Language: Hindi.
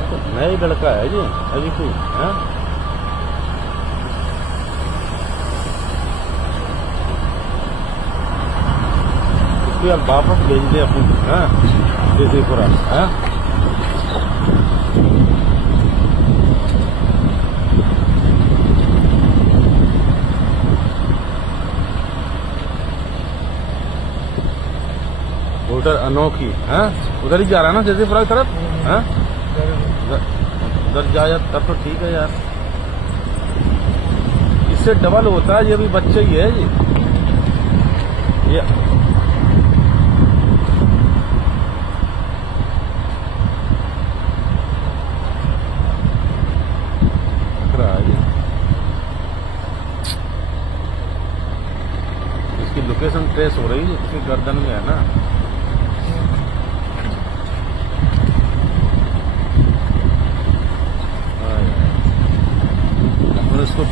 नया ही लड़का है जी, अभी कोई है। इसको यार वापस भेज दे अपनी, हाँ जैसेपुरा, हाँ उधर अनोखी, हाँ उधर ही जा रहा है ना जैसेपुरा की तरफ, हाँ उधर जाए तब तो ठीक है यार। इससे डबल होता है, ये भी बच्चे ही है जी ये। इसकी लोकेशन ट्रेस हो रही है, इसकी गर्दन में है ना। इसको